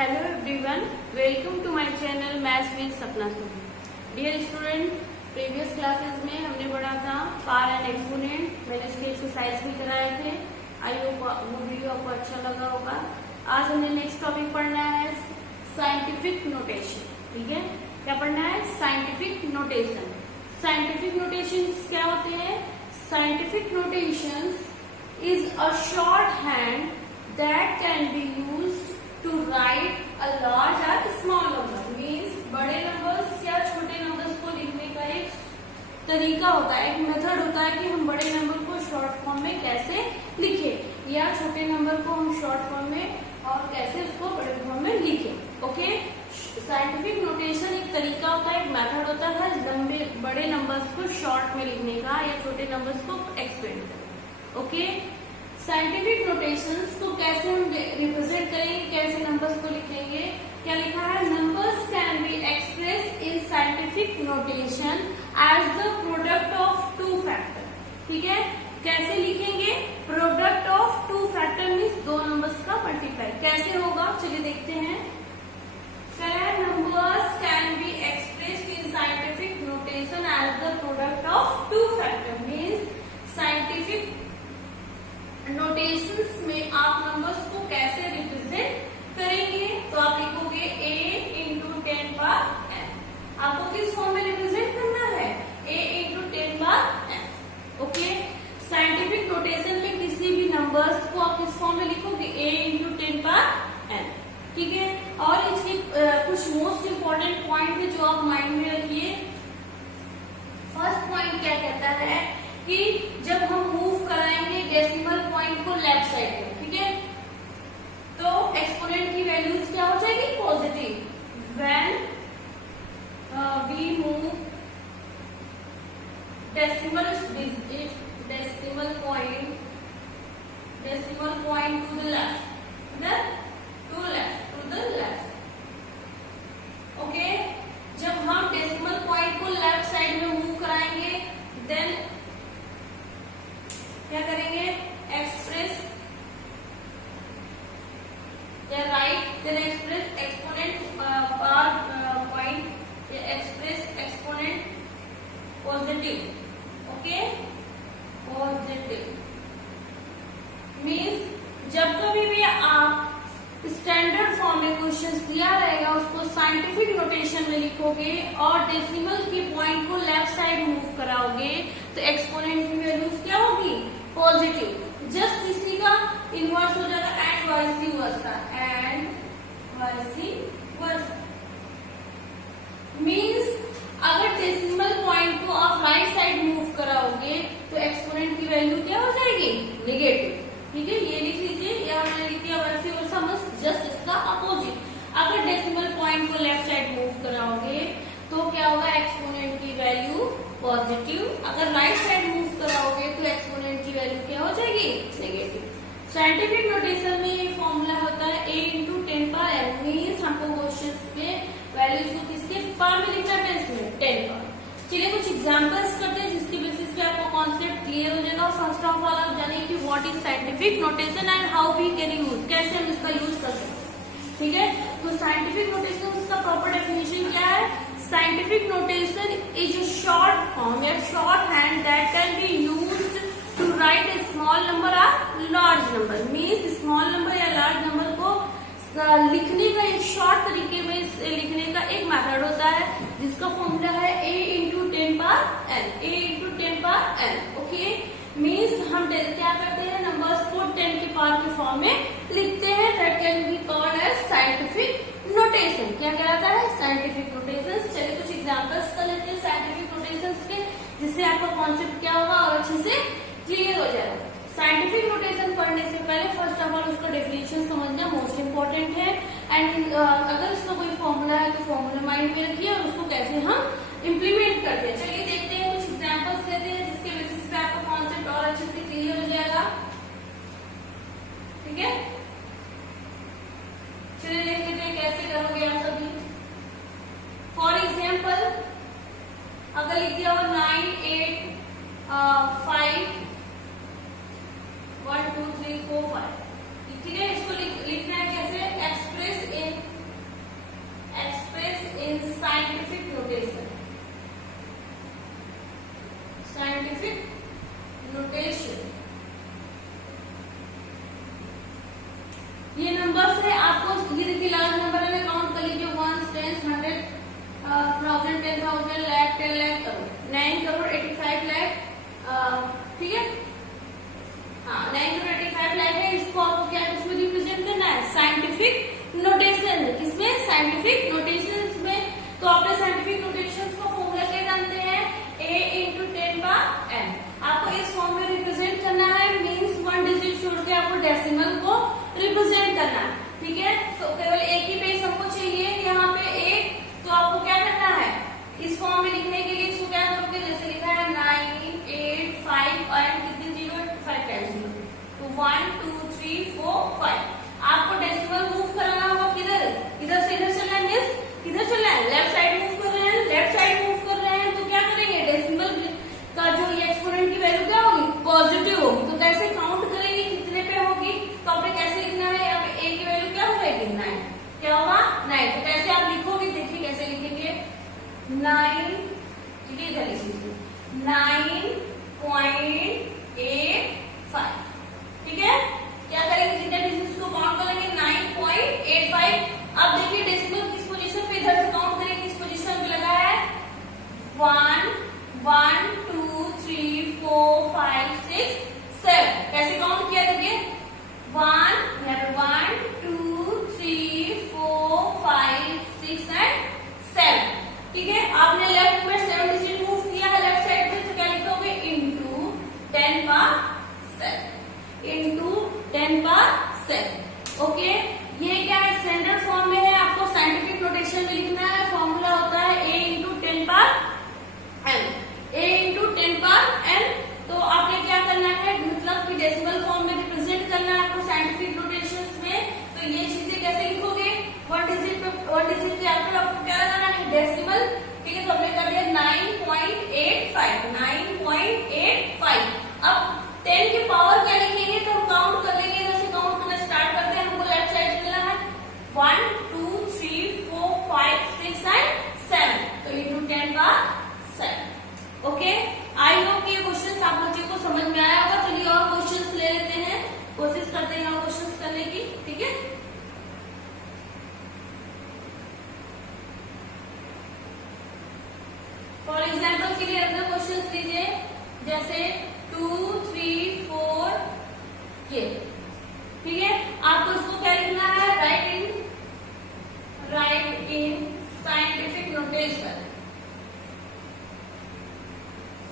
Hello everyone, welcome to my channel maths with Sapna Soni. Dear student, previous classes में हमने पढ़ा था पार एंड एक्सपोनेंट। मैंने इसके एक्सरसाइज भी कराए थे। आई होप वो वीडियो आपको अच्छा लगा होगा। आज हमने नेक्स्ट टॉपिक पढ़ना है साइंटिफिक नोटेशन। ठीक है, क्या पढ़ना है? Scientific notation. साइंटिफिक नोटेशंस क्या होते हैं? Scientific notations is a short hand that can be used to write a large or small number. Means बड़े नंबर्स या छोटे नंबर्स को लिखने का एक तरीका होता है, एक मेथड होता है कि हम बड़े नंबर को शॉर्ट फॉर्म में कैसे लिखें या छोटे नंबर को हम शॉर्ट फॉर्म में और कैसे उसको बड़े फॉर्म में लिखें। ओके, साइंटिफिक नोटेशन एक तरीका होता है, एक मेथड होता है लंबे बड़े नंबर्स को शॉर्ट में लिखने का या छोटे नंबर्स को एक्सप्लेन करना। ओके, साइंटिफिक नोटेशंस को कैसे हम रिप्रेजेंट करेंगे, कैसे नंबर्स को लिखेंगे? क्या लिखा है? Numbers can be express in scientific notation as the product of two factor. ठीक है, कैसे लिखेंगे? Product of two factor means दो नंबर्स का मल्टीप्लाई। कैसे होगा चलिए देखते हैं। Numbers can be expressed in scientific notation as the product of two factor means scientific notations में आप नंबर्स को कैसे रिप्रेजेंट करेंगे? तो आप लिखोगे a इंटू 10 पावर n। आपको किस फॉर्म में रिप्रेजेंट करना है? a into 10 power n। Okay, scientific notation में किसी भी नंबर्स को आप किस फॉर्म में लिखोगे? a into 10 power n। ठीक है, और इसके कुछ मोस्ट इंपॉर्टेंट पॉइंट है जो आप माइंड में रखिए। फर्स्ट पॉइंट क्या कहता है कि जब हम मूव कराएंगे डेसिमल पॉइंट को लेफ्ट साइड में, ठीक है, तो एक्सपोनेंट की वैल्यूज क्या हो जाएगी? Positive. When we move decimal point to the left, to the left. Okay, जब हम डेसिमल पॉइंट को लेफ्ट साइड में मूव कराएंगे देन क्या करेंगे? एक्सप्रेस या right then express exponent power point या express exponent positive. Okay, positive means जब कभी भी आप स्टैंडर्ड फॉर्म में क्वेश्चन दिया रहेगा उसको साइंटिफिक नोटेशन में लिखोगे और डेसिमल की पॉइंट को लेफ्ट साइड मूव कराओगे तो एक्सपोनेंट की वैल्यूज क्या होगी? पॉजिटिव। जस्ट इसी का इनवर्स हो जाएगा and vice versa, and vice versa means अगर डेसिमल पॉइंट को आप राइट साइड मूव कराओगे तो एक्सपोनेंट की वैल्यू क्या हो जाएगी? नेगेटिव। ठीक है, ये लिख लीजिए या मैंने लिख दिया वैसे वर्सा, बस जस्ट इसका अपोजिट। अगर डेसिमल पॉइंट को लेफ्ट साइड मूव कराओगे तो क्या होगा? एक्सपोनेंट की वैल्यू पॉजिटिव। अगर राइट साइड मूव कराओगे तो एक्सपोनेंट की वैल्यू क्या हो जाएगी? नेगेटिव। साइंटिफिक नोटेशन में ये फॉर्मूला होता है a into 10 power n means हमको क्वेश्चन में वैल्यूज को किसके पावर में लिखना है? इसमें 10 पावर। चलिए कुछ एग्जांपल्स करते हैं जिसकी बेसिस पे आपको कॉन्सेप्ट क्लियर हो जाएगा। फर्स्ट ऑफ ऑल आप जानिए कि what is scientific notation and how we can use, कैसे हम इसका यूज कर सकते हैं। ठीक है, तो साइंटिफिक नोटेशन का प्रॉपर डेफिनेशन क्या है? Scientific notation is a short form or shorthand that can be used to write a small number or large number. Means small number या large number को लिखने का एक शॉर्ट तरीके में लिखने का एक मेथड होता है जिसका फॉर्मूला है a into 10 power n। a into 10 power n। Okay, means हम क्या करते हैं? नंबर्स को 10 के पावर के फॉर्म में लिखते हैं। That can be called as scientific notation. क्या कहलाता है? Scientific notation. चलिए कुछ एग्जांपल्स कर लेते हैं साइंटिफिक नोटेशंस के, जिससे आपका कॉन्सेप्ट क्या होगा और अच्छे से क्लियर हो जाएगा। साइंटिफिक नोटेशन पढ़ने से पहले फर्स्ट ऑफ ऑल उसका डेफिनेशन समझना मोस्ट इंपॉर्टेंट है। एंड अगर इसका कोई फॉर्मूला है तो फॉर्मूला माइंड में रखिए और उसको कैसे हम इम्प्लीमेंट करते हैं। चलिए देखते हैं, कुछ एग्जाम्पल्स लेते हैं जिसके बेसिस पे आपका कॉन्सेप्ट और अच्छे से क्लियर हो जाएगा। ठीक है, चलिए देख लेते हैं कैसे करोगे आप सभी। फॉर एग्जाम्पल अगर लिख दिया हो 9 8 5 1 2 3 4 5, ठीक है, इसको लिखना है कैसे? Express in scientific notation. ये नंबर्स है, आपको ये देखिए लार्ज नंबर है, काउंट कर लीजिए 1 10 100 1000 10,000 लाख 10 लाख करोड़ 9 करोड़ 85 लाख, ठीक है, हाँ 9 करोड़ 85 लाख है। इसको आपको क्या किसमें रिप्रेजेंट करना है? Scientific notation. किसमें? साइंटिफिक नोटेशंस में। तो आपने साइंटिफिक नोटेशंस का फॉर्मूला क्या जानते हैं? a into 10 power n। आपको इस फॉर्म में रिप्रेजेंट करना है, मींस 1 डिजिट छोड़ के आपको डेसिमल को रिप्रेजेंट करना है, ठीक है। तो केवल एक ही पेज हमको चाहिए यहाँ पे एक, तो आपको क्या करना है? इस फॉर्म में लिखने के लिए इसको क्या करोगे? जैसे लिखा है 9 8 5 और कितने जीरो? 5 टाइम्स जीरो, तो 1 2 3 4 5। आपको डेसिमल मूव कराना होगा किधर? इधर से इधर चलना है, यस किधर चलना है? लेफ्ट साइड मूव कर रहे हैं, लेफ्ट साइड मूव कर रहे हैं, तो क्या करेंगे? डेसिमल का जो ये एक्सपोनेंट की वैल्यू क्या होगी? पॉजिटिव होगी। तो कैसे काउंट करेंगे कितने पे होगी? तो आपने कैसे लिखना है? यहाँ पे a की वैल्यू क्या हो जाएगी? 9। क्या होगा? 9। तो कैसे आप लिखोगे? देखिए कैसे लिखेंगे। 9, ठीक है, इधर लिख लीजिए 9.85, ठीक है। क्या करेंगे? जितने डिजिट्स को काउंट करेंगे 9.85। अब देखिए डेसिमल किस पोजीशन पे, इधर से काउंट करेंगे किस पोजीशन पे लगा है? 1 1 2 3 4 5 6 7। कैसे काउंट किया? देखिए 1 1 2 3 4 5 6 एंड 7, ठीक है। आपने लेफ्ट में 7 डिजिट मूव किया है लेफ्ट साइड में, तो क्या लिखोगे? Into 10 power 7, into 10 power 7, okay. ये क्या है? स्टैंडर्ड फॉर्म में है, आपको साइंटिफिक नोटेशन में लिखना है। फॉर्मूला होता है a into 10 power n, a into 10 power n। तो आपने क्या करना है? मतलब कि डेसिमल फॉर्म में रिप्रेजेंट करना है आपको साइंटिफिक नोटेशंस में। तो ये चीजें कैसे लिखोगे? 1 डिजिट के आफ्टर आपको क्या लगाना है? डेसिमल, ठीक है। तो हमने कर दिया 9.85, 9.85। अब 10 की पावर क्या लिखेंगे? तो हम काउंट कर लेंगे, इधर से काउंट करना स्टार्ट करते हैं। हमको लेफ्ट साइड चलना है 1 2 3 4 5 6 एंड 7, तो into 10 power 7, okay. I hope ये क्वेश्चन आप बच्चों को समझ में आया होगा। चलिए और क्वेश्चंस ले लेते हैं, कोशिश करते हैं और क्वेश्चंस करने की, ठीक है। फॉर एग्जाम्पल के लिए अंदर क्वेश्चंस लीजिए, जैसे 2 3 4 ये, ठीक है। आपको इसको क्या लिखना है? राइट इन साइंटिफिक नोटेशन,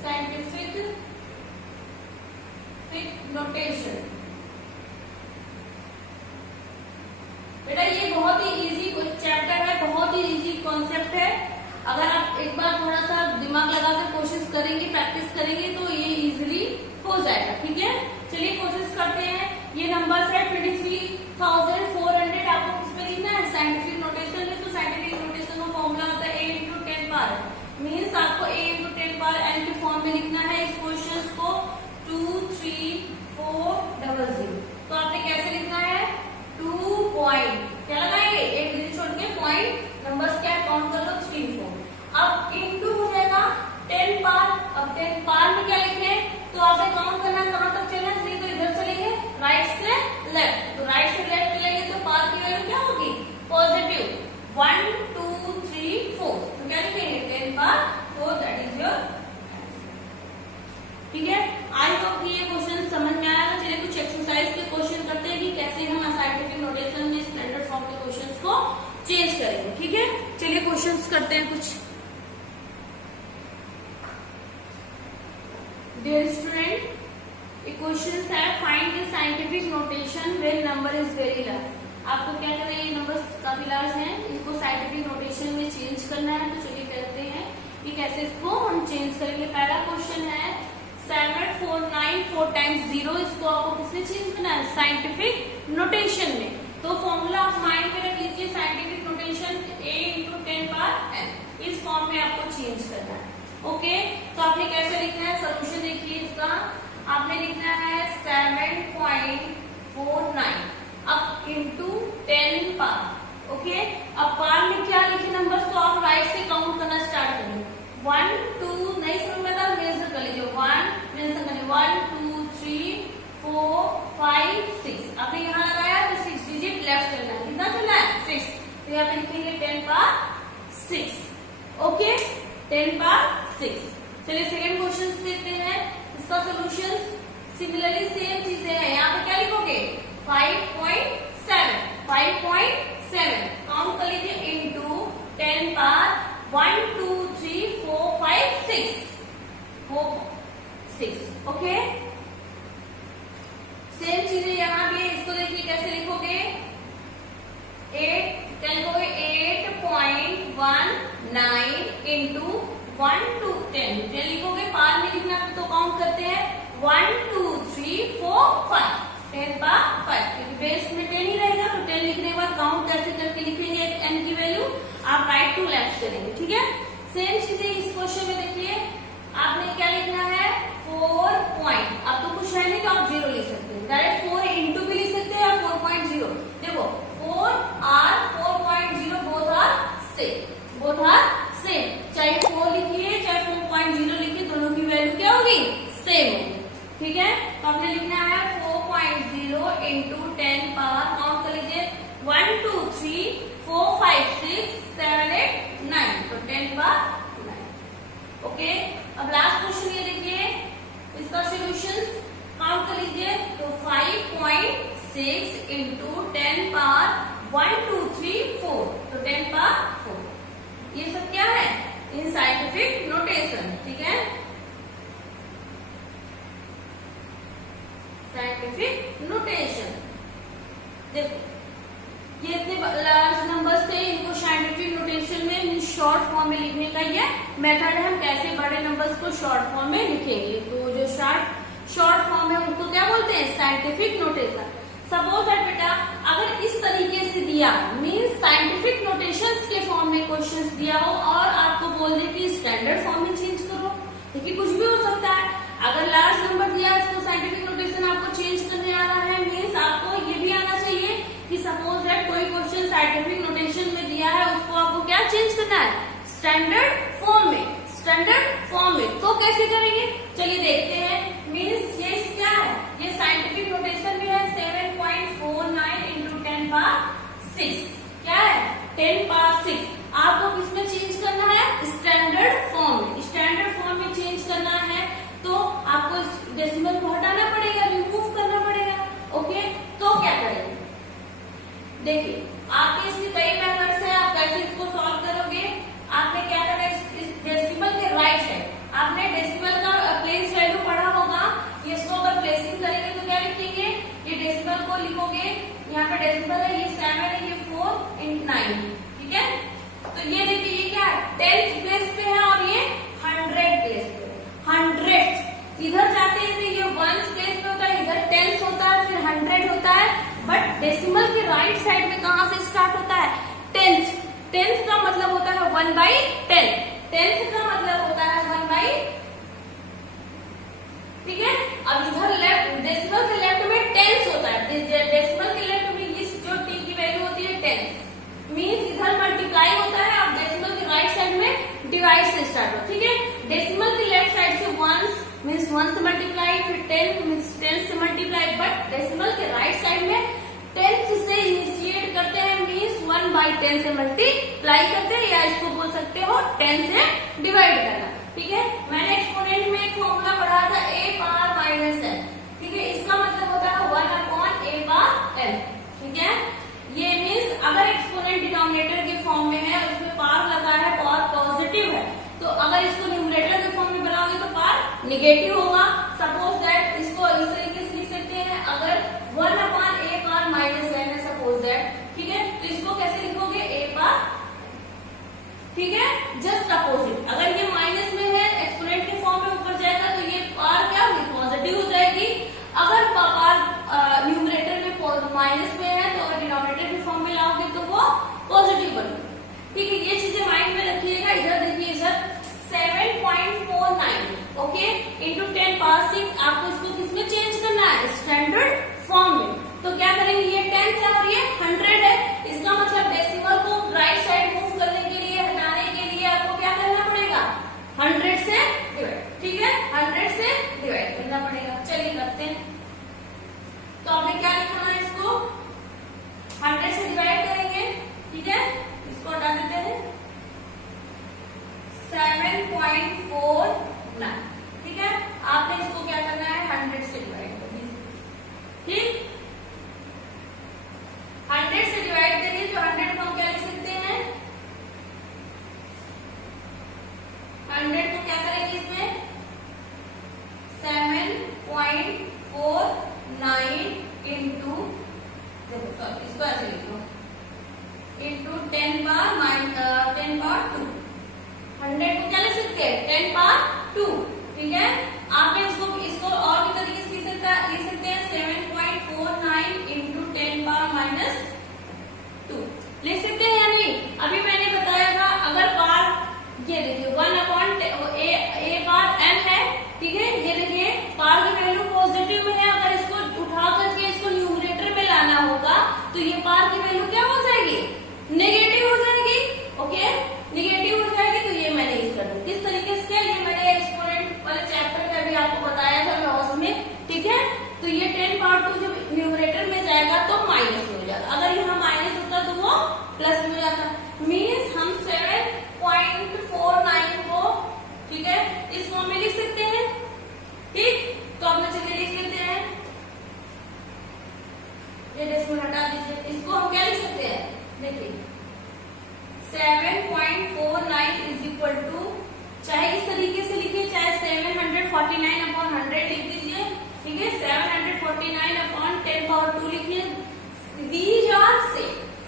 साइंटिफिक नोटेशन। बेटा ये बहुत ही इजी चैप्टर है, बहुत ही इजी कॉन्सेप्ट है। अगर आप एक बार थोड़ा सा दिमाग लगाकर कोशिश करेंगे, प्रैक्टिस करेंगे, तो ये इजीली हो जाएगा, ठीक है। चलिए कोशिश करते हैं। ये नंबर है 23,400। आपको किसमें लिखना है? साइंटिफिक नोटेशन में। तो साइंटिफिक नोटेशन का फॉर्मूला होता है a इंटू 10 पावर, मीन्स आपको a इंटू 10 पावर n के फॉर्म में लिखना है इस क्वेश्चन को 23400। तो आपने कैसे लिखना है? 2 पॉइंट क्या लगाएंगे? एक डिजिट छोड़ के पॉइंट नंबर्स क्या काउंट कर लो 3 4। अब इंटू हो जाएगा 10 पावर। अब 10 पावर में क्या लिखे? तो आपने काउंट करना कहां तक चलना है? तो इधर चलेंगे राइट से लेफ्ट, तो राइट से लेफ्ट चलेंगे तो पावर की वैल्यू क्या होगी? पॉजिटिव 1 2 3 4। तो क्या लिखेंगे? 10 पावर 4, दैट इज योर, ठीक है। आई होप कि ये क्वेश्चन समझ में आया। चलिए कुछ एक्सरसाइज के क्वेश्चन करते हैं कि कैसे हम साइंटिफिक नोटेशन में स्टैंडर्ड फॉर्म के क्वेश्चंस को चेंज करेंगे, ठीक है। चलिए क्वेश्चंस करते हैं कुछ। डियर स्टूडेंट, ये क्वेश्चंस है find the scientific notation when number is very large. आपको क्या करना है? ये नंबर्स काफी लार्ज हैं, इनको साइंटिफिक नोटेशन में चेंज करना है। तो चलिए करते हैं कि कैसे इसको हम चेंज करेंगे। पहला क्वेश्चन है 749 टाइम्स 0। इसको आपको किसमें चेंज करना है? साइंटिफिक नोटेशन में। तो फॉर्मूला आप माइंड में रख लीजिए, scientific notation a into 10 power n, इस फॉर्म में आपको चेंज करना है, ओके। तो आपने कैसे लिखना है? सोल्यूशन देखिए इसका, आपने लिखना है 7.49 अब इंटू 10 पावर, ओके। अब पावर में क्या लिखे नंबर? तो आप राइट से काउंट करना स्टार्ट करेंगे 1 2, नहीं समझ में आता मेजर कर लीजिए 1 यहाँ पे लिखेंगे 10 पावर 6। Okay, 10 power 6। चलिए सेकंड क्वेश्चन देखते हैं, इसका सोल्यूशन सिमिलरली सेम चीजें हैं। यहाँ पे क्या लिखोगे 5.7 काउंट कर लीजिए इंटू 10 पावर 1 2 3 4 5 6। ओके, सेम चीजें यहाँ भी, इसको देखिए कैसे लिखोगे 8.19 इंटू 1 2 10 लिखोगे। पार में लिखना तो काउंट करते हैं 1 2 3 4 5 10 पावर 5, क्योंकि बेस में 10 ही रहेगा तो 10 लिखने के बाद काउंट कैसे करके लिखेंगे n की वैल्यू, आप राइट टू लेफ्ट करेंगे। ठीक है, सेम चीजें इस क्वेश्चन में देखिए, आपने क्या लिखना है 4 पॉइंट, अब तो कुछ है नहीं तो आप 0 लिख सकते हैं, डायरेक्ट 4 इंटू भी लिख सकते हैं या 4.0। देखो 4 और 4.0 बोथ आर सेम, चाहे 4 लिखिए चाहे 4.0 लिखिए, दोनों की वैल्यू क्या होगी, सेम होगी। ठीक है, तो आपने लिखना है 4.0 इंटू 10 पावर, काउंट कर लीजिए 1 2 3 4 5 6 7 8 9, तो 10 पावर 9। ओके, अब लास्ट क्वेश्चन ये देखिए, इसका सोल्यूशन काउंट कर लीजिए, तो 5.6 इंटू 10 पावर 1 2 3 4, तो 10 पावर 4। ये सब क्या है, इन साइंटिफिक नोटेशन। ठीक है, साइंटिफिक नोटेशन। देखो ये इतने लार्ज नंबर्स थे, इनको साइंटिफिक नोटेशन में शॉर्ट फॉर्म में लिखने का ये मेथड है, हम कैसे बड़े नंबर्स को शॉर्ट फॉर्म में लिखेंगे। तो जो शॉर्ट फॉर्म है उनको क्या बोलते हैं, साइंटिफिक नोटेशन। सपोज दैट बेटा अगर इस तरीके से दिया मीन्स साइंटिफिक नोटेशंस के फॉर्म में क्वेश्चंस दिया हो और आपको बोल दे कि स्टैंडर्ड फॉर्म में चेंज करो, देखिए कुछ भी हो सकता है। अगर लार्ज नंबर दिया इसको साइंटिफिक नोटेशन आपको चेंज करने आ रहा है, मीन्स आपको ये भी आना चाहिए कि सपोज दैट कोई क्वेश्चन साइंटिफिक नोटेशन में दिया है, उसको आपको क्या चेंज करना है, स्टैंडर्ड फॉर्म में। तो कैसे करेंगे, चलिए देखते हैं। मीन्स ये क्या है, ये साइंटिफिक नोटेशन भी है 7.49 इंटू 10 पावर 6, क्या है 10 पावर 6। आपको किसमें चेंज करना है, स्टैंडर्ड फॉर्म में चेंज करना है, तो आपको डेसिमल को हटाना पड़ेगा, रिमूव करना पड़ेगा। ओके, तो क्या करेंगे, देखिए आपके इसमें कई मेथड्स हैं, आप कैसे इसको सॉल्व करोगे। आपने क्या करना है, इस डेसिमल के राइट साइड आपने डेसिमल का प्लेस वैल्यू पढ़ा होगा, इसको अगर प्लेसिंग करेंगे तो क्या लिखेंगे, ये डेसिमल को लिखोगे, यहाँ पे डेसिमल है, ये 7 है, ये 4 × 9। ठीक है, तो ये देखिए ये क्या है 10th प्लेस पे है और ये 100 प्लेस पे। 100 इधर जाते हैं तो ये 1 प्लेस पे होता है, इधर 10th होता है, फिर 100 होता है, बट डेसिमल के राइट साइड में कहां से स्टार्ट होता है, 10th का मतलब होता है 1/10, 10th का मतलब होता है 1/। ठीक है, अब इधर लेफ्ट डेसिमल के लेफ्ट में 10th होता है, डेसिमल के लेफ्ट में इस जो t की वैल्यू होती है 10th, मीन्स इधर मल्टीप्लाई होता है, अब डेसिमल के राइट साइड में डिवाइड से स्टार्ट हो। ठीक है, डेसिमल के लेफ्ट साइड से 1 मीन्स 1 से मल्टीप्लाई, फिर 10 मीन्स 10 से मल्टीप्लाई, बट डेसिमल के राइट साइड में 10th से इनिशिएट करते हैं, मीन्स 1/10 से मल्टीप्लाई करते हैं, या इसको बोल सकते हो 10 से डिवाइड करना। ठीक है, मैंने एक्सपोनेंट में एक फॉर्मूला पढ़ा था a पावर -n। ठीक है, इसका मतलब होता है 1/a/n। ठीक है, ये मीन्स अगर एक्सपोनेंट डिनोमिनेटर के फॉर्म में है और उसमें पावर लगा है, पावर पॉजिटिव है, तो अगर इसको न्यूमरेटर के फॉर्म में बनाओगे तो पावर निगेटिव होगा। सपोज दैट इसको इस तरीके से लिख सकते हैं, अगर 1/a/-n है सपोज दैट, ठीक है, तो इसको कैसे लिखोगे a पावर। ठीक है, जस्ट अपोजिट, अगर ये माइनस में है एक्सपोनेंट के फॉर्म में ऊपर जाएगा तो ये पावर क्या होगी, पॉजिटिव हो जाएगी। अगर पावर न्यूमरेटर में माइनस में है तो अगर डिनोमिनेटर के फॉर्म में लाओगे तो वो पॉजिटिव बनेगा। ठीक है, ये चीजें माइंड में रखिएगा। इधर देखिए सर 7.49 ओके इंटू 10 पावर 6, आपको इसको किसमें चेंज करना है, स्टैंडर्ड फॉर्म में। तो क्या करेंगे, ये 10 है और ये 100 है, इसका मतलब डेसिमल को राइट साइड मूव करने के लिए, हटाने के लिए आपको क्या करना पड़ेगा, 100 से डिवाइड। ठीक है, 100 से डिवाइड करना पड़ेगा। चलिए करते हैं, तो आपने क्या लिखना है, इसको 100 से डिवाइड करेंगे। ठीक है, 7.49 इंटू, देखो सॉरी इसको ऐसे लिखो, इंटू 10 पावर 2। 100 को क्या लिख सकते हैं 10 पावर 2, ठीक है। आप इसको और भी तरीके से लिख सकते हैं 7.49 इंटू 10 पावर -2 लिख सकते हैं या नहीं। अभी मैंने बताया था अगर पार ये देखिए 1/a पार n है, ठीक है। ये देखिए पार की वैल्यू पॉजिटिव में है, अगर इसको उठा करके इसको न्यूमरेटर में लाना होगा तो ये पार की वैल्यू क्या हो जाएगी, नेगेटिव हो जाएगी। ओके, नेगेटिव हो जाएगी। तो ये मैंने यूज कर दूं किस तरीके से, ये मैंने एक्सपोनेंट वाले चैप्टर में भी आपको बताया था लॉस में, ठीक है। तो ये 10 पावर 2 जब न्यूमरेटर में जाएगा तो माइनस में हो जाता, अगर यहाँ माइनस होता तो वो प्लस में हो जाता। मीन्स हम 7.49 को, ठीक है, इस फॉर्म में लिख सकते हैं, ठीक। तो अपने चलिए लिख लेते हैं, ये डेसिमल हटा दीजिए, इसको हम क्या लिख सकते हैं, देखिए 7.49 इज इक्वल टू, चाहे इस तरीके से लिखिए चाहे 749/100 लिख दीजिए, ठीक है। 749/10 पावर 2 लिखिए। दीज आर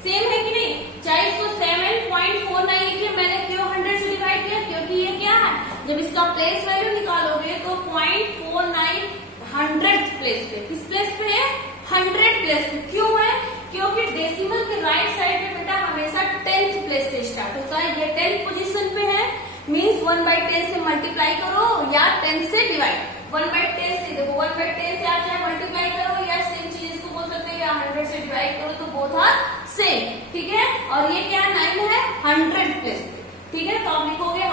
सेम है कि नहीं, चाहे इसको 7.49 लिखिए, मैंने क्यों 100 से डिवाइड किया, क्योंकि ये क्या है, जब इसका प्लेस वैल्यू निकालोगे तो 0.49 100th प्लेस पे, किस प्लेस पे है, 100 प्लेस पे। क्यों है, क्योंकि डेसिमल के राइट साइड पे बेटा हमेशा 10th प्लेस से स्टार्ट होता है, ये 10th पोजीशन पे है। मीन्स 1/10 से मल्टीप्लाई करो या 10 से डिवाइड, 1/10 से देखो 1/10 से आप चाहे मल्टीप्लाई करो या सेम चीज इसको बोल सकते हैं या 100 से डिवाइड करो, तो बोथ आर सेम, ठीक है। और ये क्या 9 है 100 प्लेस पे, ठीक है। तो आप लिखोगे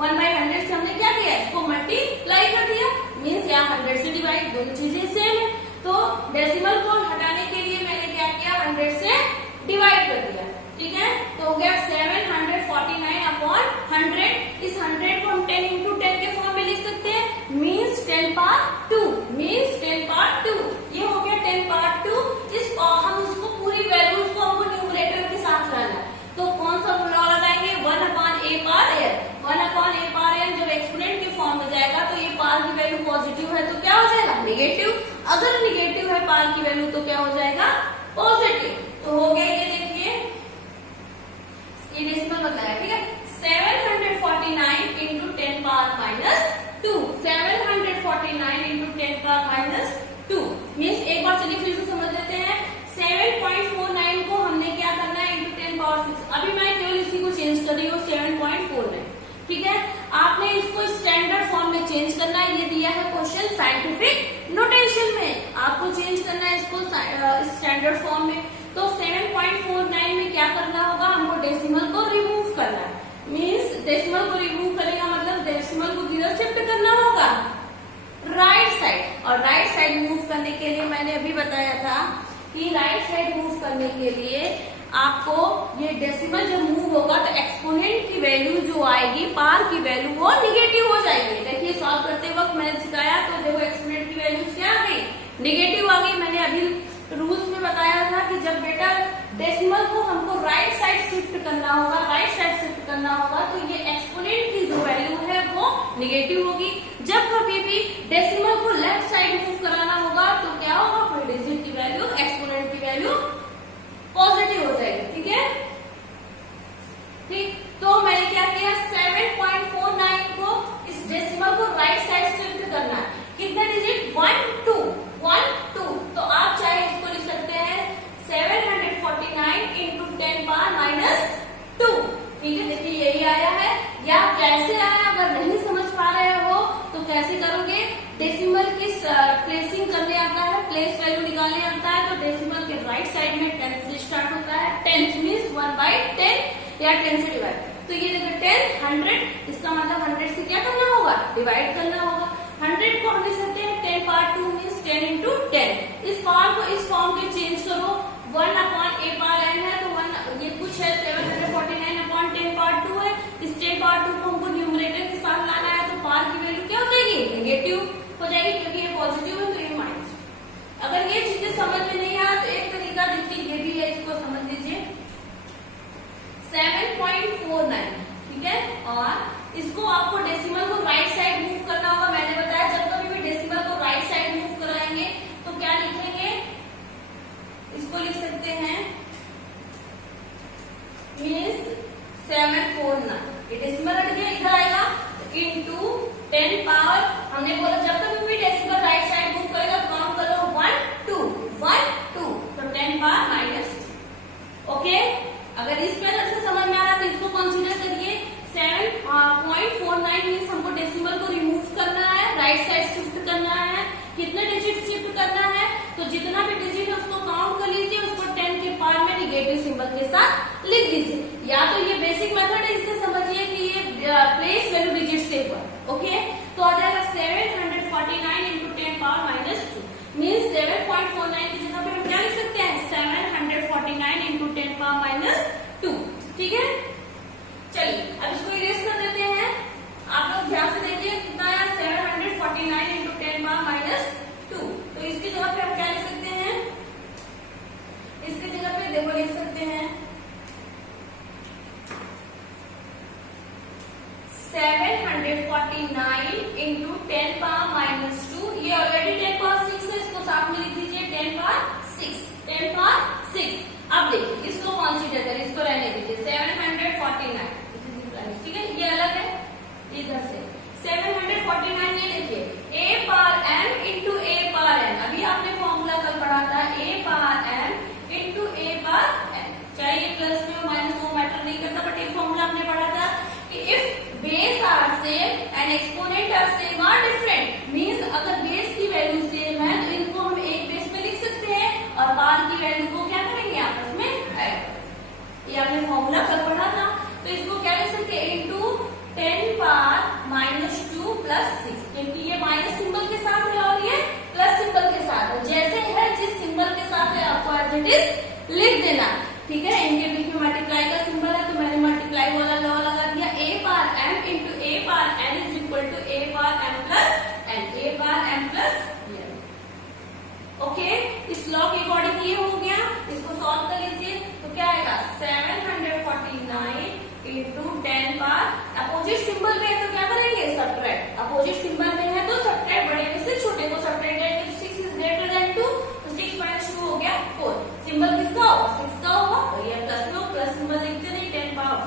1/100 से हमने क्या किया, इसको मल्टीप्लाई कर दिया, मीन्स यहाँ 100 से डिवाइड, दोनों चीजें सेम है। तो डेसिमल को हटाने के लिए मैंने क्या किया, 100 से डिवाइड कर दिया, ठीक है। तो हो गया 749/100। इस 100 को हम 10 इंटू 10 के फॉर्म में लिख सकते हैं, मीन्स 10 पावर 2, मीन्स 10 पावर 2। ये हो गया 10 पावर 2। हम उसको पूरी वैल्यूज को हमको न्यूमरेटर के साथ लाना है, तो कौन सा फॉर्मूला लगाएंगे, 1/a power n। 1/a power n जब एक्सपोनेंट के फॉर्म में जाएगा तो ये पार की वैल्यू पॉजिटिव है तो क्या हो जाएगा, नेगेटिव। अगर नेगेटिव है पार की वैल्यू तो क्या हो जाएगा, पॉजिटिव। तो हो गया, ये देखिए ये डेसिमल बताया, ठीक है। 749 into 10 power -2, 749 into 10 power -2 means, एक बार चलिए फिर से समझ लेते हैं। 7.49 को हमने क्या करना है, इंटू 10 पावर 6। अभी मैं केवल इसी को चेंज कर रही हूँ 7.49, ठीक है। आपने इसको स्टैंडर्ड फॉर्म में चेंज करना है, ये दिया है क्वेश्चन साइंटिफिक नोटेशन में, आपको चेंज करना है इसको स्टैंडर्ड फॉर्म में। तो 7.49 में क्या करना होगा, हमको डेसिमल को रिमूव करना है। मीन्स डेसिमल को रिमूव करेगा मतलब डेसिमल को किधर शिफ्ट करना होगा, राइट साइड। और राइट साइड मूव करने के लिए मैंने अभी बताया था कि राइट साइड मूव करने के लिए आपको ये डेसिमल जब मूव होगा तो एक्सपोनेंट की वैल्यू जो आएगी, पार की वैल्यू वो निगेटिव हो जाएगी। देखिए सॉल्व करते वक्त मैंने सिखाया, तो देखो एक्सपोनेंट की वैल्यू क्या आ गई, निगेटिव आ गई। मैंने अभी रूल्स में बताया था कि जब बेटा डेसिमल को हमको राइट साइड शिफ्ट करना होगा, राइट साइड शिफ्ट करना होगा, तो ये एक्सपोनेंट की जो वैल्यू है वो निगेटिव होगी। जब कभी भी डेसिमल को लेफ्ट साइड मूव कराना होगा तो क्या होगा, कोई डिजिट की वैल्यू, एक्सपोनेंट की वैल्यू पॉजिटिव हो जाएगी, ठीक है। ठीक, तो मैंने क्या किया, 7.49 को इस डेसिमल को राइट साइड शिफ्ट करना है। कितने डिजिट, 1 2 1 2। तो आप चाहे इसको लिख सकते हैं 749 इंटू 10 पावर -2, ठीक है। देखिए यही आया है, या कैसे आया अगर नहीं समझ पा रहे हो तो कैसे करोगे, डेसिमल की प्लेसिंग करने आता है, प्लेस वैल्यू निकालने आता है, तो डेसिमल के राइट साइड में 10 से स्टार्ट होता है, 10th मीन्स 1/10 या 10 से डिवाइड। तो ये देखो 10 100, इसका मतलब 100 से क्या करना होगा, डिवाइड करना होगा। 100 को हम लिख सकते हैं 10 पावर 2 मीन्स 10 इंटू 10। इस पावर को इस फॉर्म में चेंज करो, 1/a पावर n है तो 1 ये कुछ है, 749/10 पावर 2 है। इस 10 पावर 2 को हमको न्यूमरेटर के साथ लाना है, तो पावर की वैल्यू क्या हो जाएगी, नेगेटिव हो जाएगी, क्योंकि ये पॉजिटिव है तो ये माइनस। अगर ये चीजें समझ में नहीं आया तो एक तरीका देखिए ये भी है, इसको समझ लीजिए। 7.49, ठीक है, और इसको आपको डेसिमल को राइट साइड मूव करना होगा। मैंने बताया जब कभी भी डेसिमल को राइट साइड शिफ्ट करना है, कितने डिजिट शिफ्ट करना है, तो जितना भी डिजिट है उसको काउंट कर लीजिए, उसको 10 के पावर में निगेटिव सिंबल के साथ लिख दीजिए। या तो ये बेसिक मेथड है, इससे समझिए कि ये प्लेस वैल्यू डिजिट से ऊपर। ओके, तो आ जाएगा 749 इंटू 10 पावर माइनस 2 मीन्स 7.49 की जगह पे हम क्या लिख सकते हैं 749 इंटू 10 पावर माइनस 2। ठीक है, चलिए अब इसको इरेज कर देते हैं। आप लोग ध्यान से देखिए कितना आया 749 इंटू 10 पावर माइनस 2। तो इसकी जगह पे हम क्या लिख सकते हैं, इसकी जगह पे देखो लिख सकते हैं 749 इंटू 10 पावर माइनस 2। ये ऑलरेडी 10 पावर 6 है, इसको साथ में लिख दीजिए 10 पावर 6, 10 पावर 6। अब देखिए इसको कंसीडर करें, इसको रहने दीजिए 749, ठीक है, ये अलग है इधर से 749। ये देखिए a power m into a power n, अभी आपने फॉर्मूला कल पढ़ा था a power m into a power n, चाहे ये प्लस में हो माइनस वो मैटर नहीं करता, बट एक फॉर्मूला आपने पढ़ा था कि if base are same and exponent are same are different, means अगर बेस की वैल्यू सेम है तो इनको हम एक बेस में लिख सकते हैं और पावर की वैल्यू को क्या करेंगे आपस में ऐड। ये आपने फॉर्मूला कल पढ़ा था, तो इसको क्या लिख सकते हैं इंटू 10 पावर माइनस 2 प्लस 6, क्योंकि ये माइनस सिंबल के साथ है और ये प्लस सिंबल के साथ है। जैसे है जिस सिंबल के साथ है आपको एज इट इज लिख देना। ठीक है, इनके बीच में मल्टीप्लाई का सिंबल है तो मैंने मल्टीप्लाई वाला लॉ लगा दिया, a power m into a power n is equal to a power m plus n, a power m plus n। Okay, इस लॉ के अकॉर्डिंग ये हो गया, इसको सॉल्व कर लीजिए तो क्या आएगा 749 इंटू 10 पावर अपोजिट सिंबल में है तो क्या करेंगे सब्ट्रैक्ट, अपोजिट सिंबल में है तो सब्ट्रैक्ट, बड़े में से छोटे को सब्ट्रैक्ट करेंगे तो 6 इज ग्रेटर देन 2, तो 6 माइनस 2 हो गया 4। सिंबल किसका होगा 6 का होगा, तो ये प्लस में प्लस सिंबल लिखते नहीं 10 पावर।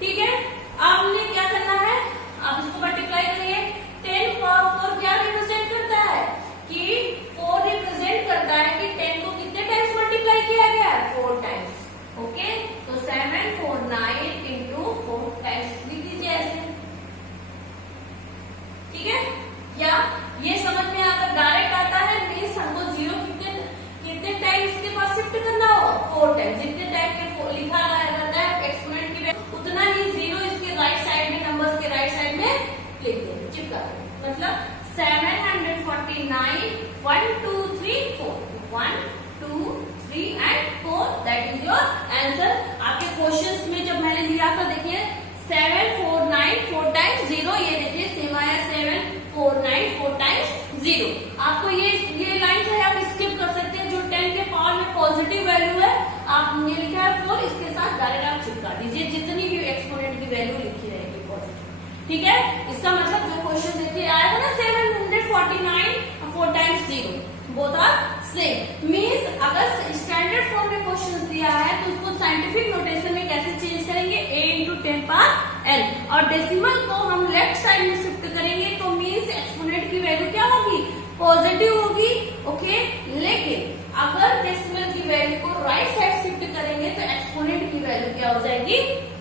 ठीक है, अब हमने क्या करना है, आप इसको मल्टीप्लाई करिए। 10 पावर 4 क्या रिप्रेजेंट करता है कि 4 रिप्रेजेंट करता है कि 10 को कितने टाइम्स मल्टीप्लाई किया गया है 4 टाइम्स। ओके, तो 749 इंटू 4 टाइम्स लिख दीजिए ऐसे। ठीक है, या ये समझ में अगर डायरेक्ट आता है मीन्स हमको 0 कितने टाइम इसके पास शिफ्ट करना होगा 4 टाइम, जितने टाइम के लिखा रहता है एक्सपोनेंट की वैल्यू उतना ही 0 इसके राइट साइड में, नंबर्स के राइट साइड में लिख देंगे, चिपका देंगे। मतलब 749 1 2 3 4, 1 2 3 and 4, that is your answer. आपके क्वेश्चंस में जब मैंने लिया था देखिए 749 4 टाइम्स 0, ये देखिए सेम आया 749 4 टाइम्स 0। आपको ये लाइन चाहे आप स्किप कर सकते हैं, जो 10 के पावर में पॉजिटिव वैल्यू है आप ये लिखा है 4, इसके साथ डायरेक्ट आप चिपका दीजिए जितनी भी एक्सपोनेंट की वैल्यू लिखी रहेगी पॉजिटिव। ठीक है, इसका मतलब जो क्वेश्चन देखिए आया था ना 749 4 times 0 both are same, means अगर स्टैंडर्ड फॉर्म में क्वेश्चन दिया है तो उसको साइंटिफिक नोटेशन में कैसे चेंज करेंगे a इंटू 10 पावर n, और डेसिमल को हम लेफ्ट साइड में शिफ्ट करेंगे तो मीन्स एक्सपोनेंट की वैल्यू क्या होगी पॉजिटिव होगी। ओके, लेकिन अगर डेसिमल की वैल्यू को राइट साइड शिफ्ट करेंगे तो एक्सपोनेंट की वैल्यू क्या हो जाएगी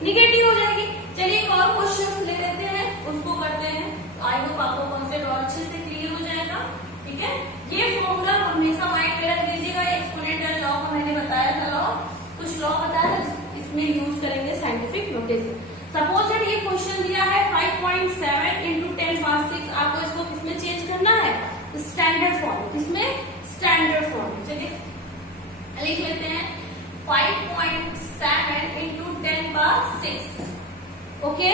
निगेटिव हो जाएगी। चलिए एक और क्वेश्चन ले लेते हैं, उसको करते हैं, आई होप आपको कॉन्सेप्ट और अच्छे से क्लियर हो जाएगा। ठीक है, ये फॉर्मूला हमेशा माइंड में रख दीजिएगा, एक्सपोनेंशियल लॉ को मैंने बताया था, लॉ कुछ लॉ बताया इसमें यूज करेंगे साइंटिफिक नोटेशन। सपोज दैट ये क्वेश्चन दिया है 5.7 इंटू 10 पावर 6, आपको इसको किसमें चेंज करना है स्टैंडर्ड फॉर्म, किसमें स्टैंडर्ड फॉर्म। चलिए लिख लेते हैं 5.7 इंटू 10 पावर 6। ओके,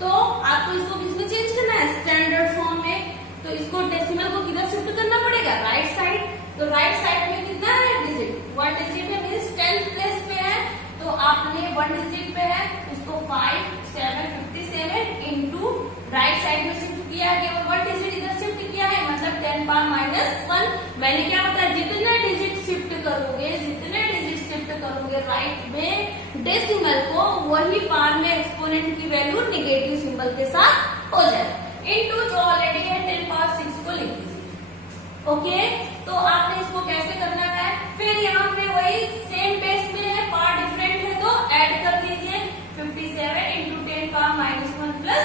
तो आपको इसको किसमें चेंज करना है स्टैंडर्ड फॉर्म में, तो इसको डेसिमल को किधर शिफ्ट करना पड़ेगा राइट साइड, तो राइट साइड में कितना है डिजिट 1 डिजिट है, मीन्स 10th प्लेस पे है तो आपने 1 डिजिट पे है इसको 5 7 57 इंटू राइट साइड में शिफ्ट किया है, केवल 1 डिजिट इधर शिफ्ट किया है मतलब 10 पावर माइनस 1। मैंने क्या बताया जितने डिजिट शिफ्ट करोगे राइट में डेसिमल को वही पावर में एक्सपोनेंट की वैल्यू निगेटिव सिंबल के साथ हो जाए इंटू जो ऑलरेडी है 10 पावर 6 को लिख दीजिए। ओके, तो आपने इसको कैसे करना है, फिर यहाँ पे वही सेम बेस में है पावर डिफरेंट है तो ऐड कर दीजिए 57 into 10 power minus 1 plus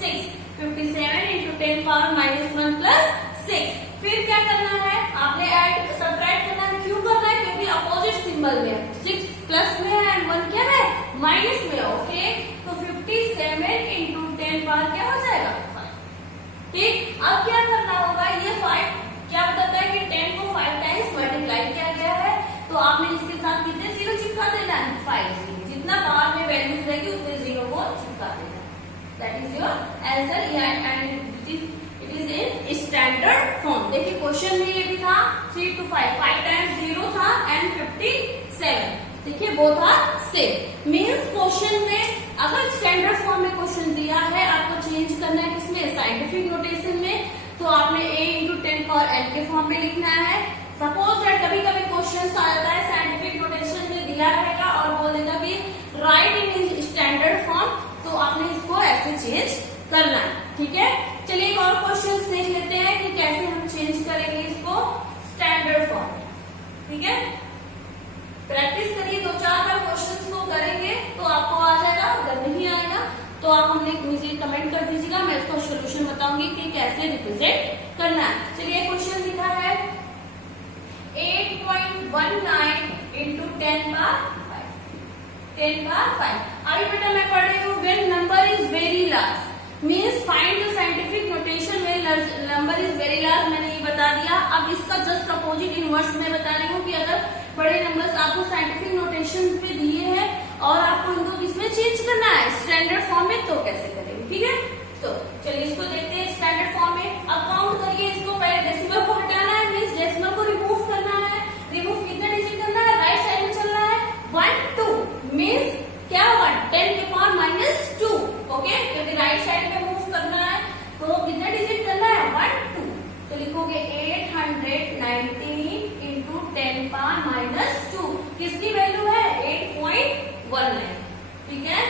6। 57 into 10 power -1 plus 6। फिर क्या करना है, आपने ऐड सब्ट्रैक्ट करना है। क्यों करना है, क्योंकि अपोजिट सिंबल में 6 प्लस में है एंड 1 क्या है माइनस में। ओके, तो 57 इंटू 10 पावर क्या हो जाएगा 5। ठीक, अब क्या करना होगा, ये 5 क्या बताता है कि 10 को 5 टाइम्स मल्टीप्लाई किया गया है, तो आपने इसके साथ कितने जीरो चिपका देना है 5 जीरो। जितना पावर में वैल्यूज रहेगी उतने जीरो को चिपका देना। That is your answer and it is in standard form. देखिए क्वेश्चन में ये भी था 3 to 5 टाइम्स 0 था एंड 57। देखिए both are same. Means question में अगर स्टैंडर्ड फॉर्म में क्वेश्चन दिया है, आपको चेंज करना है किसमें, साइंटिफिक नोटेशन में, तो आपने a इंटू 10 पावर n के फॉर्म में लिखना है। सपोज दैट कभी कभी क्वेश्चन आ जाता है साइंटिफिक नोटेशन में दिया रहेगा और बोलेगा कि राइट इन स्टैंडर्ड फॉर्म, तो आपने इसको ऐसे चेंज करना है। ठीक है, चलिए एक और क्वेश्चन देख लेते हैं कि कैसे हम चेंज करेंगे इसको स्टैंडर्ड फॉर्म। ठीक है, प्रैक्टिस करिए, 2-4 बार क्वेश्चन को करेंगे तो आपको आ जाएगा। अगर नहीं आएगा तो आप मुझे कमेंट कर दीजिएगा, मैं इसको सोल्यूशन बताऊंगी कि कैसे रिप्रेजेंट करना है। चलिए क्वेश्चन लिखा है 8.19 इंटू 10 पावर 5। अभी बेटा मैं पढ़ रही हूँ when number is very large means find the scientific notation when number is very large. मैंने ये बता दिया। अब इसका जस्ट अपोजिट इनवर्स मैं बता रही हूँ कि अगर बड़े नंबर्स आपको साइंटिफिक नोटेशन पे दिए हैं और आपको इनको किसमें चेंज करना है स्टैंडर्ड फॉर्म में, तो कैसे करेंगे। ठीक है, तो चलिए इसको देखते हैं स्टैंडर्ड फॉर्म में। अब काउंट करिए इसको, पहले डेसिमल को हटाना है मीन्स डेसिमल को रिमूव करना है। रिमूव कितना डिजिट करना है, राइट साइड में चलना है 1 2 मीन्स क्या होगा 10 के पावर -2। ओके, क्योंकि राइट साइड में मूव करना है तो कितना डिजिट करना है 1 2। तो लिखोगे 819 इंटू 10 पावर -2। किसकी वैल्यू है 8.19। ठीक है,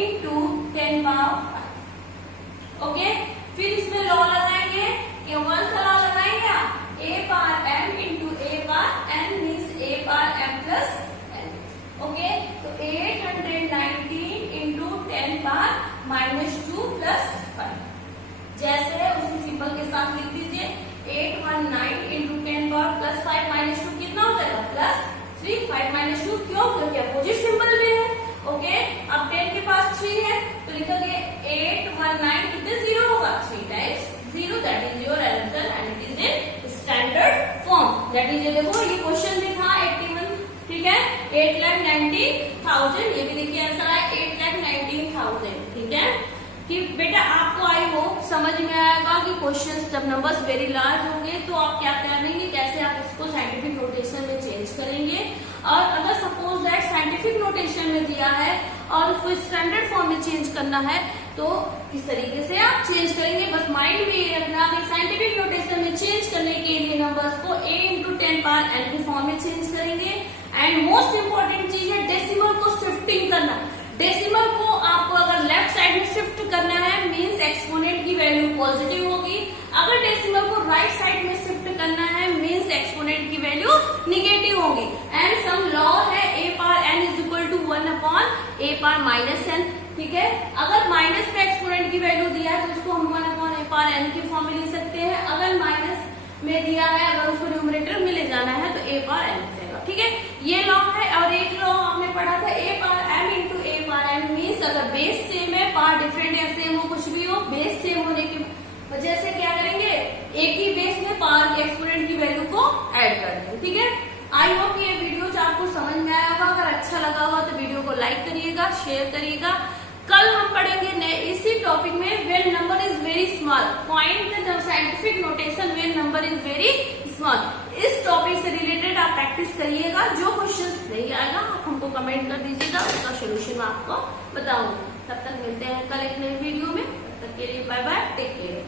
इंटू 10 पावर 5। ओके, फिर इसमें लॉ लगाएंगे, ये 1 सा लॉ लगाएंगे आप, a power m into a power n means a power m plus n। Okay, तो 819 इंटू 10 पावर -2 प्लस 5 जैसे है उसी सिंबल के साथ लिख दीजिए। 819 इंटू 10 पावर प्लस 5 -2 कितना हो जाएगा +3। 5 -2 क्यों, क्योंकि अपोजिट सिंबल में है। ओके, अब 10 के पास 3 है तो लिखोगे 819 कितने 0 होगा 3 times 0। That is your answer and it is in standard form. That is, देखो ये क्वेश्चन भी था 81। ठीक है, 8,90,000। ये भी देखिए आंसर है 8,90,000। ठीक है, कि बेटा आपको आई हो समझ में आएगा कि क्वेश्चंस जब नंबर्स वेरी लार्ज होंगे तो आप क्या करेंगे, कैसे आप उसको साइंटिफिक नोटेशन में चेंज करेंगे। और अगर सपोज दैट साइंटिफिक नोटेशन में दिया है और उसको स्टैंडर्ड फॉर्म में चेंज करना है तो किस तरीके से आप चेंज करेंगे। बस माइंड में ये रखना कि साइंटिफिक नोटेशन में चेंज करने के लिए नंबर्स को a इंटू 10 पावर n के फॉर्म में चेंज करेंगे। एंड मोस्ट इंपॉर्टेंट चीज है डेसिमल को शिफ्टिंग करना। डेसिमल को आपको अगर लेफ्ट साइड में शिफ्ट करना है मींस एक्सपोनेंट की वैल्यू पॉजिटिव होगी। अगर डेसिमल को राइट साइड में शिफ्ट करना है मींस एक्सपोनेंट की वैल्यू निगेटिव होगी। एंड सम लॉ है a power n is equal to 1 upon a power -n। ठीक है, अगर माइनस में एक्सपोनेंट की वैल्यू दिया है तो उसको हम 1 अपॉन a पावर n के फॉर्म में लिख सकते हैं। अगर माइनस में दिया है, अगर उसको न्यूमरेटर में ले जाना है तो a पावर n जाएगा। ठीक है, ये लॉ है। और एक लॉ हमने पढ़ा था a power m into a power n means अगर बेस सेम है, पावर डिफरेंट या सेम हो, कुछ भी हो, बेस सेम होने की वजह से क्या करेंगे, एक ही बेस में पावर के एक्सपोनेंट की वैल्यू को ऐड कर देंगे। ठीक है, आई होप ये वीडियो आपको समझ में आया होगा। अगर अच्छा लगा होगा तो वीडियो को लाइक करिएगा, शेयर करिएगा। कल हम पढ़ेंगे इसी टॉपिक में when number is very small, find the scientific notation when number is very small. इस टॉपिक से रिलेटेड आप प्रैक्टिस करिएगा। जो क्वेश्चंस नहीं आएगा आप हमको कमेंट कर दीजिएगा, उसका सोल्यूशन मैं आपको बताऊंगी। तब तक मिलते हैं कल एक नई वीडियो में। तब तक के लिए बाय बाय, टेक केयर।